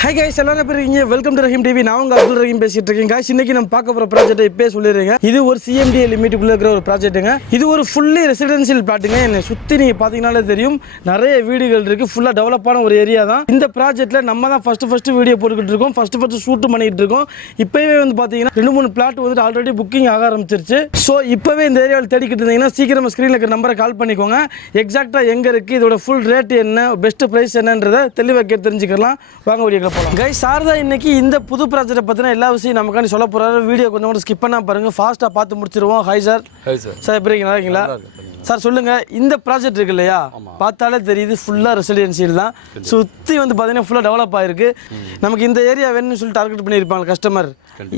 Hi guys எல்லாரும் எப்படி இருக்கீங்க? வெல்கம் டு ரஹீம் டிவி நான் உங்க அப்துல் ரஹீம் பேசிட்டு இருக்கேன். Guys இன்னைக்கு நம்ம பார்க்க போற ப்ராஜெக்ட் இப்பயே சொல்லிடுறேங்க. இது ஒரு சிஎம்டி லிமிட்டுக்குள்ள இருக்கிற ஒரு ப்ராஜெக்ட்டுங்க இது ஒரு ஃபுல்லி ரெசிடென்சியல் பிளாட்டுங்க என்னை சுற்றி நீங்கள் பார்த்தீங்கனாலே தெரியும். நிறைய வீடுகள் இருக்குது ஃபுல்லாக டெவலப்பான ஒரு ஏரியா தான். இந்த ப்ராஜெக்ட்டில் நம்ம தான் ஃபஸ்ட்டு ஃபஸ்ட்டு வீடியோ போட்டுக்கிட்டு இருக்கோம். ஃபஸ்ட்டு ஃபஸ்ட்டு ஷூட் பண்ணிகிட்டு இருக்கோம். இப்போவே வந்து பார்த்தீங்கன்னா ரெண்டு மூணு பிளாட் வந்துட்டு ஆல்ரெடி புக்கிங் ஆக ஆரம்பிச்சிருச்சு. ஸோ இப்போவே இந்த ஏரியாவில் தேடிக்கிட்டு இருந்தீங்கன்னா சீக்கிரமாக ஸ்க்ரீனில் இருக்கிற நம்பரை கால் பண்ணிக்கோங்க. எக்ஸாக்டாக எங்கே இருக்குது இதோட ஃபுல் ரேட் என்ன? பெஸ்ட்டு ப்ரைஸ் என்னன்றதை தெளிவாக கேட்டு தெரிஞ்சுக்கலாம். வாங்க வீடியோக்குள்ள போகலாம் கை சாரதா இன்னைக்கு இந்த புது ப்ராஜெக்ட்டை பற்றின எல்லா விஷயம் நமக்காண்டி சொல்ல போறாரு. வீடியோ கொஞ்சம் கூட ஸ்கிப் பண்ணா பாருங்க. ஃபாஸ்ட்டாக பார்த்து முடிச்சிருவோம். Hi sir hi sir sir எப்படி? நல்லா இருக்கீங்களா? சார் சொல்லுங்க. இந்த ப்ராஜெக்ட் இருக்கு இல்லையா? பார்த்தாலே தெரியுது ஃபுல்லாக ரெசிடென்சியல் தான். சுற்றி வந்து பார்த்தீங்கன்னா ஃபுல்லாக டெவலப் ஆயிருக்கு. நமக்கு இந்த ஏரியா வேணும்னு சொல்லி டார்கெட் பண்ணியிருப்பாங்க கஸ்டமர்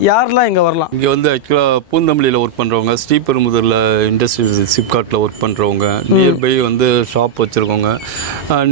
யாரெல்லாம் இங்கே வரலாம்? இங்கே வந்து ஆக்சுவலாக பூந்தமல்லியில் ஒர்க் பண்ணுறவங்க ஸ்ரீபெரும்புதூரில் இண்டஸ்ட்ரியல் சிப்காட்டில் ஒர்க் பண்ணுறவங்க நியர்பை வந்து ஷாப் வச்சுருக்கவங்க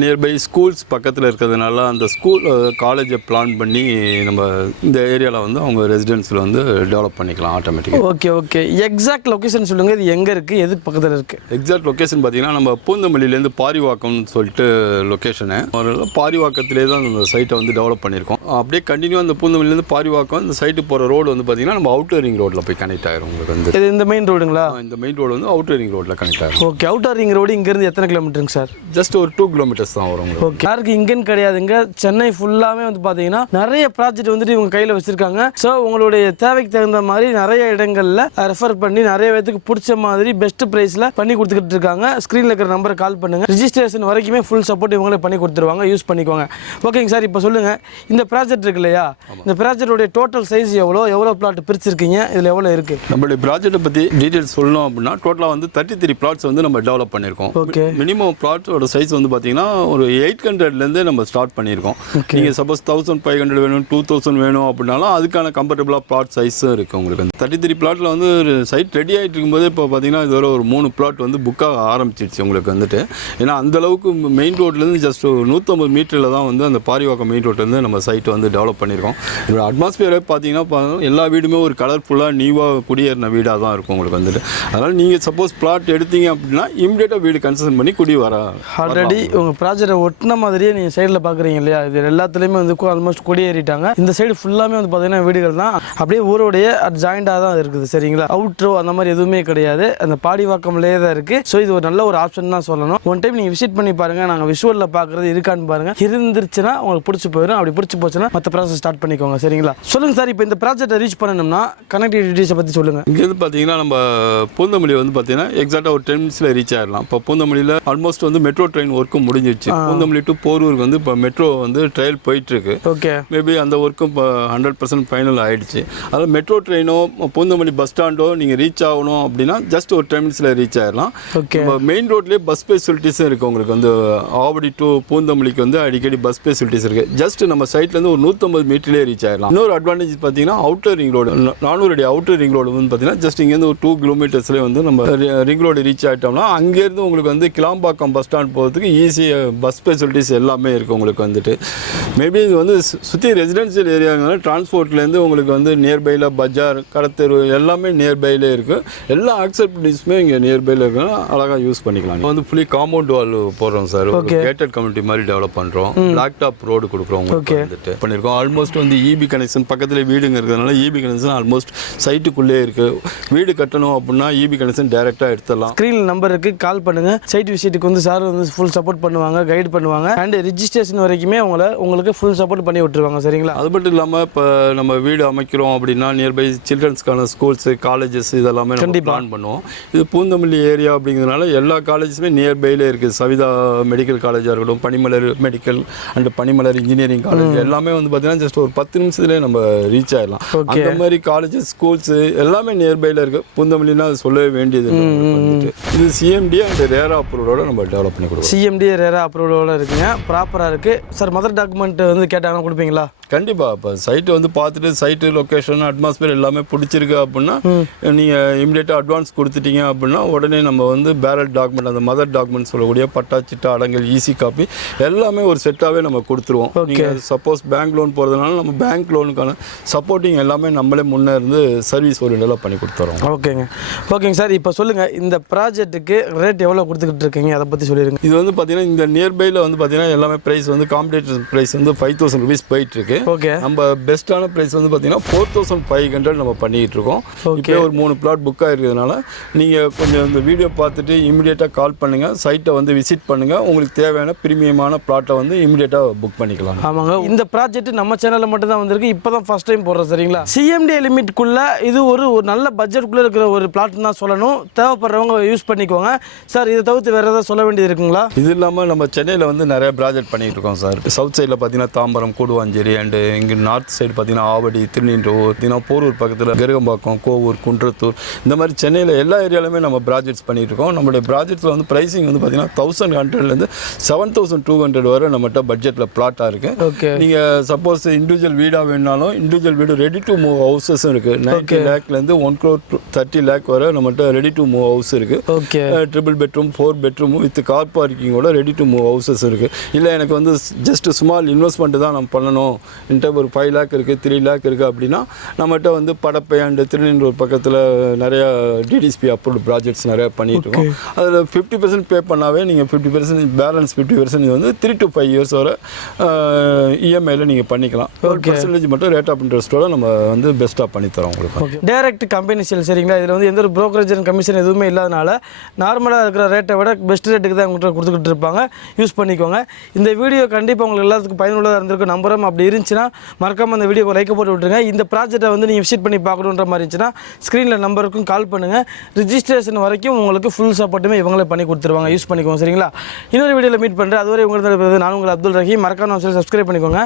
நியர்பை ஸ்கூல்ஸ் பக்கத்தில் இருக்கிறதுனால அந்த ஸ்கூல் காலேஜை பிளான் பண்ணி நம்ம இந்த ஏரியாவில் வந்து அவங்க ரெசிடென்ஸில் வந்து டெவலப் பண்ணிக்கலாம் ஆட்டோமேட்டிக்காக ஓகே ஓகே எக்ஸாக்ட் லொகேஷன் சொல்லுங்க இது எங்கே இருக்குது எதுக்கு பக்கத்தில் இருக்குது எக்ஸாக்ட் லொக்கேஷன் பார்த்தீங்கன்னா நம்ம பூந்தமல்லியிலேருந்து பாரிவாக்கம்னு சொல்லிட்டு லொக்கேஷனு அதனால பாரிவாக்கத்திலே தான் இந்த சைட்டை வந்து டெவலப் பண்ணியிருக்கோம். அப்படியே கண்டினியூ அந்த பூந்தமல்லியிலேருந்து பாரிவாக்கம் இந்த சைட்டு போகிற ரோடு வந்து பார்த்தீங்கன்னா நம்ம அவுட்டர் ரிங் ரோட்டில் போய் கனெக்ட் ஆகிரும் உங்களுக்கு வந்து. இது இந்த மெயின் ரோடுங்களா இந்த மெயின் ரோடு வந்து அவுட்டர் ரிங் ரோட்டில் கனெக்ட் ஆகும் ஓகே அவுட்டர் ரிங் ரோடு இங்கேருந்து எத்தனை கிலோமீட்டருங்க சார்? ஜஸ்ட் ஒரு டூ கிலோமீட்டர்ஸ் தான் வரும் ஓகே யாருக்கு இங்கன்னு கிடையாதுங்க. சென்னை ஃபுல்லாமே வந்து பார்த்தீங்கன்னா நிறைய ப்ராஜெக்ட் வந்துட்டு இவங்க கையில் வச்சிருக்காங்க. ஸோ உங்களுடைய தேவைக்கு தகுந்த மாதிரி நிறைய இடங்கள்ல ரெஃபர் பண்ணி நிறைய பேத்துக்கு பிடிச்ச மாதிரி பெஸ்ட் ப்ரைஸில் பண்ணி கொடுத்துக்கிட்டு இருக்காங்க ஸ்க்ரீனில் இருக்கிற நம்பரை கால் பண்ணுங்க. ரிஜிஸ்ட்ரேஷன் வரைக்குமே ஃபுல் சப்போர்ட் இவங்களே பண்ணி கொடுத்துருவாங்க. யூஸ் பண்ணிக்கோங்க. ஓகேங்க சார் இப்போ சொல்லுங்க. இந்த ப்ராஜெக்ட் இருக்கு இல்லையா? இந்த ப்ராஜெக்டோடைய டோட்டல் சைஸ் எவ்வளோ? எவ்வளோ பிளாட் பிரிச்சிருக்கீங்க? இதில் எவ்வளோ இருக்கு? நம்மளுடைய ப்ராஜெக்ட்டை பற்றி டீட்டெயில்ஸ் சொல்லணும் அப்படின்னா டோட்டலாக வந்து தேர்ட்டி த்ரீ பிளாட்ஸ் வந்து நம்ம டெவலப் பண்ணியிருக்கோம். ஓகே மினிமம் பிளாட்ஸோட சைஸ் வந்து பார்த்தீங்கன்னா ஒரு எயிட் ஹண்ட்ரட்லேருந்து நம்ம ஸ்டார்ட் பண்ணியிருக்கோம். நீங்கள் சப்போஸ் தௌசண்ட் ஃபைவ் ஹண்ட்ரட் வேணும் டூ தௌசண்ட் வேணும் அப்படின்னாலும் அதுக்கான கம்ஃபர்டபுளாக பிளாட் சைஸும் இருக்குது உங்களுக்கு. தேர்ட்டி த்ரீ பிளாட்டில் வந்து ஒரு சைட் ரெடி ஆகிட்டு இருக்கும்போது இப்போ பார்த்தீங்கன்னா இதோட ஒரு மூணு பிளாட் வந்து புக்காக ஆரம்பிச்சிருச்சு உங்களுக்கு வந்துட்டு. ஏன்னா அந்த அளவுக்கு மெயின் ரோட்லேருந்து ஜஸ்ட் ஒரு நூற்றம்பது மீட்டரில் தான் வந்து அந்த பாரிவாக்கம் மெயின் ரோட்லேருந்து நம்ம சைட் வந்து டெவலப் பண்ணியிருக்கோம். இதோட அட்மாஸ்பியரே பார்த்தீங்கன்னா எல்லா வீடுமே ஒரு கலர்ஃபுல்லாக நீவாக குடியேறின வீடாக தான் இருக்கும் உங்களுக்கு வந்துட்டு. அதனால் நீங்கள் சப்போஸ் பிளாட் எடுத்தீங்க அப்படின்னா இமிடியேட்டாக வீடு கன்ஸ்ட்ரக்ஷன் பண்ணி குடி வர ஆல்ரெடி உங்க ப்ராஜெக்டை ஒட்டின மாதிரியே நீங்க சைடில் பார்க்குறீங்க இல்லையா? இது எல்லாத்துலேயுமே வந்து ஆல்மோஸ்ட் கொடியேறிட்டாங்க. இந்த சைடு ஃபுல்லாமே வந்து பார்த்தீங்கன்னா வீடுகள் தான். அப்படியே ஊரோடைய ஜாயிண்டாக தான் இருக்குது சரிங்களா? அவுட்ரோ அந்த மாதிரி எதுவுமே கிடையாது. அந்த பாடிவாக்கம்லேயே தான் இருக்கு. ஸோ இது ஒரு நல்ல ஒரு ஆப்ஷன் தான் சொல்லணும். ஒன் டைம் நீங்கள் விசிட் பண்ணி பாருங்க. நாங்கள் விஷுவலில் பார்க்குறது இருக்கான்னு பாருங்க. இருந்துருச்சுன்னா உங்களுக்கு பிடிச்சி போயிடும் அப்படி பிடிச்சி போச்சுன்னா மற்ற ப்ராசஸ் ஸ்டார்ட் பண்ணிக்கோங்க. சரிங்களா? சொல்லுங்க சார் இப்போ இந்த ப்ராஜெக்டை ரீச் பண்ணணும்னா கனெக்டிவிட்டிஸை பற்றி சொல்லுங்க. இங்கேருந்து பார்த்தீங்கன்னா நம்ம பூந்தமல்லி வந்து பார்த்தீங்கன்னா எக்ஸாக்டாக ஒரு டென் மினிட்ஸில் ரீச் ஆயிடலாம் இப்போ பூந்தமல்லியில் ஆல்மோஸ்ட் வந்து மெட்ரோ ட்ரெயின் ஒர்க்கும் முடிஞ்சிருச்சு. பூந்தமல்லி டு போரூருக்கு வந்து இப்போ மெட்ரோ வந்து ட்ரையல் போயிட்டுருக்கு. ஓகே மேபி அந்த ஒர்க்கும் இப்போ ஹண்ட்ரட் பர்சன்ட் ஃபைனல் ஆயிடுச்சு. அதில் மெட்ரோ ட்ரெயினோ பூந்தமல்லி பஸ் ஸ்டாண்டோ நீங்கள் ரீச் ஆகணும் அப்படின்னா ஜஸ்ட் ஒரு டென் மினிட்ஸில் ரீச் ஆயிடலாம் ஓகே மெயின் ரோட்லேயே பஸ் ஃபெசிலிட்டிஸும் இருக்குது உங்களுக்கு. வந்து ஆவடி டு பூந்தமல்லிக்கு வந்து அடிக்கடி பஸ் ஃபெசிலிட்டிஸ் இருக்குது ஜஸ்ட் நம்ம சைட்லேருந்து ஒரு நூற்றம்பது மீட்டர்லேயே ரீச் ஆகிடலாம் இன்னொரு அட்வான்டேஜ் பார்த்தீங்கன்னா அவுட்டர் ரிங் ரோடு நானூறு அடி அவுட்டர் ரிங் ரோடு வந்து பார்த்தீங்கன்னா ஜஸ்ட் இங்கேருந்து ஒரு டூ கிலோமீட்டர்ஸ்லேயே வந்து நம்ம ரிங் ரோடு ரீச் ஆகிட்டோம்னா அங்கேருந்து உங்களுக்கு வந்து கிளாம்பாக்கம் பஸ் ஸ்டாண்ட் போகிறதுக்கு ஈஸியாக பஸ் ஃபெசிலிட்டிஸ் எல்லாமே இருக்குது உங்களுக்கு வந்துட்டு. மேபி இது வந்து சுற்றி ரெசிடென்ஷியல் ஏரியாங்கிறனால டிரான்ஸ்போர்ட்லேருந்து உங்களுக்கு வந்து நியர்பையில் பஜார் கடத்தெரு எல்லாமே நியர்பைலே இருக்குது எல்லா ஆக்செப்டிஸுமே இங்கே நியர்பையில் இருக்குன்னா அழகாக யூஸ் பண்ணிக்கலாம். இப்போ வந்து ஃபுல்லி காம்பவுண்ட் வால் போடுறோம் சார். கேட்டட் கம்யூனிட்டி மாதிரி டெவலப் பண்ணுறோம் பிளாக் டாப் ரோடு கொடுக்குறோம் வந்துட்டு. பண்ணியிருக்கோம் ஆல்மோஸ்ட் வந்து இபி கனெக்ஷன் பக்கத்தில் வீடுங்க இருக்கிறதுனால இபி கனெக்ஷன் ஆல்மோஸ்ட் சைட்டுக்குள்ளே இருக்குது வீடு கட்டணும் அப்படின்னா இபி கனெக்ஷன் டைரெக்டாக எடுத்துடலாம். ஸ்க்ரீனில் நம்பர் இருக்கு. கால் பண்ணுங்க. சைட் விசிட்டுக்கு வந்து சார் வந்து ஃபுல் சப்போர்ட் பண்ணுவாங்க கைட் பண்ணுவாங்க. அண்ட் ரிஜிஸ்ட்ரேஷன் வரைக்குமே உங்களை உங்களுக்கு ஃபுல் சப்போர்ட் பண்ணி விட்டுருவாங்க. சரிங்களா? அது மட்டும் இல்லாமல் இப்போ நம்ம வீடு அமைக்கிறோம் அப்படின்னா நியர்பை சில்ட்ரன்ஸ்க்கான ஸ்கூல்ஸு காலேஜஸ் இதெல்லாமே நம்ம பிளான் பண்ணுவோம். இது பூந்தமல்லி ஏரியா அப்படிங்கிறதுனால எல்லா காலேஜஸுமே நியர்பைலே இருக்குது. சவிதா மெடிக்கல் காலேஜாக இருக்கட்டும் Panimalar medical and Panimalar engineering college எல்லாமே வந்து பார்த்தீங்கன்னா ஜஸ்ட் ஒரு பத்து நிமிஷத்துலேயே நம்ம ரீச் ஆயிடலாம். அந்த மாதிரி காலேஜஸ் ஸ்கூல்ஸு எல்லாமே நியர்பையில் இருக்குது பூந்தமல்லினா அது சொல்லவே வேண்டியது. இது சிஎம்டி அண்ட் ரேரா அப்ரூவோட நம்ம டெவலப் பண்ணி கொடுக்குறோம். சிஎம்டி ரேரா அப்ரூவலோட இருக்குங்க. ப்ராப்பராக இருக்கு. சார் மதர் டாக்குமெண்ட் வந்து கேட்டாங்கன்னா கொடுப்பீங்களா? கண்டிப்பாக இப்போ சைட்டு வந்து பார்த்துட்டு சைட்டு லொக்கேஷன் அட்மாஸ்பியர் எல்லாமே பிடிச்சிருக்கு அப்படின்னா நீங்கள் இமிடியேட்டாக அட்வான்ஸ் கொடுத்துட்டீங்க அப்படின்னா உடனே நம்ம வந்து பேரல் டாக்குமெண்ட் அந்த மதர் டாக்குமெண்ட் சொல்லக்கூடிய பட்டா சிட்டா அடங்கல் ஈசி காப்பி எல்லாமே ஒரு செட்டாகவே நம்ம கொடுத்துருவோம். நீங்கள் சப்போஸ் பேங்க் லோன் போகிறதுனால நம்ம பேங்க் லோனுக்கான சப்போர்ட்டிங் எல்லாமே நம்மளே முன்னே இருந்து சர்வீஸ் ஓரியண்டலாக பண்ணி கொடுத்துறோம். ஓகேங்க. ஓகேங்க சார் இப்போ சொல்லுங்கள் இந்த ப்ராஜெக்ட்டுக்கு ரேட் எவ்வளோ கொடுத்துக்கிட்டு இருக்கீங்க? அதை பற்றி சொல்லிடுங்க இது வந்து பார்த்தீங்கன்னா இந்த நியர்பையில் வந்து பார்த்தீங்கன்னா எல்லாமே ப்ரைஸ் வந்து காம்படேட்டிவ் ப்ரைஸ் வந்து ஃபைவ் தௌசண்ட் ருபீஸ் போயிட்டுருக்கு. ஓகே நம்ம பெஸ்ட்டான ப்ரைஸ் வந்து பார்த்தீங்கன்னா ஃபோர் தௌசண்ட் ஃபைவ் ஹண்ட்ரட் நம்ம பண்ணிகிட்டு இருக்கோம். இப்போ ஒரு மூணு பிளாட் புக் ஆகிருக்கிறதுனால நீங்கள் கொஞ்சம் இந்த வீடியோ பார்த்துட்டு இமிடியேட்டாக கால் பண்ணுங்கள் சைட்டை வந்து விசிட் பண்ணுங்கள் உங்களுக்கு தேவையான பிரீமியமான பிளாட்டை வந்து இமிடியேட்டாக புக் பண்ணிக்கலாம். ஆமாங்க. இந்த ப்ராஜெக்ட் நம்ம சேனலில் மட்டும் தான் வந்திருக்கு. இப்போ தான் ஃபஸ்ட் டைம் போடுறோம் சரிங்களா? சிஎம்டி லிமிட்குள்ளே இது ஒரு ஒரு நல்ல பட்ஜெட்குள்ளே இருக்கிற ஒரு பிளாட்னு தான் சொல்லணும். தேவைப்படுறவங்க யூஸ் பண்ணிக்கோங்க. சார் இதை தவிர்த்து வேறு ஏதாவது சொல்ல வேண்டியது இருக்குங்களா? இது இல்லாமல் நம்ம சென்னையில் வந்து நிறைய ப்ராஜெக்ட் பண்ணிட்டு இருக்கோம் சார் சவுத் சைடில் பார்த்தீங்கன்னா தாம்பரம் கூடுவாஞ்சேரி அண்டு இங்கே நார்த் சைடு பார்த்தீங்கன்னா ஆவடி திருநீன்றூர் பார்த்தீங்கன்னா போரூர் பக்கத்தில் கருகம்பாக்கம் கோவூர் குன்றத்தூர். இந்த மாதிரி சென்னையில் எல்லா ஏரியாலுமே நம்ம ப்ராஜெக்ட்ஸ் பண்ணிட்டு இருக்கோம் நம்மளுடைய ப்ராஜெக்ட்ஸில் வந்து ப்ரைஸிங் வந்து பார்த்தீங்கன்னா தௌசண்ட் ஹண்ட்ரட்லேருந்து செவன் தௌசண்ட் டூ ஹண்ட்ரட் வரை நம்மகிட்ட பட்ஜெட்டில் பிளாட்டாக இருக்குது ஓகே நீங்கள் சப்போஸ் இண்டிவிஜுவல் வீடாக வேணுனாலும் இண்டிவிஜுவல் வீடு ரெடி டு மூவ் ஹவுசஸும் இருக்குது நைன்டி லேக்லேருந்து ஒன் க்ரோர் தேர்ட்டி லேக் வரை நம்மகிட்ட ரெடி டு மூவ் ஹவுஸ் இருக்குது okay triple bedroom four bedroom with car பார்க்கிங்கோட ready to move houses இருக்குது இல்லை எனக்கு வந்து ஜஸ்ட் ஸ்மால் இன்வெஸ்ட்மெண்ட் தான் நம்ம பண்ணணும். என்கிட்ட ஒரு ஃபைவ் லேக் இருக்குது த்ரீ லேக் இருக்குது அப்படின்னா நம்மகிட்ட வந்து படப்பை அண்டு திருநெல்வேலூர் பக்கத்தில் நிறையா டிடிஎஸ்பி அப்ரூவ்டு ப்ராஜெக்ட்ஸ் நிறையா இருக்கோம் அதில் ஃபிஃப்டி பர்சன்ட் பே பண்ணாவே நீங்கள் fifty percent balance fifty percent வந்து த்ரீ டு ஃபைவ் இயர்ஸ் வரை இஎம்ஐயில் நீங்கள் பண்ணிக்கலாம். ஒரு பர்சன்டேஜ் மட்டும் ரேட் ஆஃப் இன்ட்ரெஸ்ட்டோட நம்ம வந்து பெஸ்ட்டாக பண்ணித்தரோம் உங்களுக்கு. டேரக்ட் கம்பெனி சேல் சரிங்களா? இதில் வந்து எந்த ஒரு and கமிஷன் எதுவுமே இல்லாதனால நார்மலாக இருக்கிற ரேட்டை விட பெஸ்ட் ரேட்டுக்கு தான் உங்கள்கிட்ட கொடுத்துக்கிட்டு இருப்பாங்க. யூஸ் பண்ணிக்கோங்க. இந்த வீடியோ கண்டிப்பாக உங்களுக்கு எல்லாத்துக்கும் பயனுள்ளதாக இருந்திருக்கும். நம்புறோம். அப்படி இருந்துச்சுன்னா மறக்காமல் அந்த வீடியோக்கு லைக் போட்டு விட்டுருங்க. இந்த ப்ராஜெக்ட்டை வந்து நீங்கள் விசிட் பண்ணி பார்க்கணுன்ற மாதிரி இருந்துச்சுன்னா ஸ்க்ரீனில் நம்பருக்கும் கால் பண்ணுங்கள் ரிஜிஸ்ட்ரேஷன் வரைக்கும் உங்களுக்கு ஃபுல் சப்போர்ட்டுமே இவங்களே பண்ணி கொடுத்துருவாங்க. யூஸ் பண்ணிக்கோங்க சரிங்களா? இன்னொரு வீடியோவில் மீட் பண்ணுறேன் அதுவரை உங்களுக்கு நான் உங்கள் அப்துல் ரஹீம். மறக்காம சப்ஸ்கிரைப் பண்ணிக்கோங்க.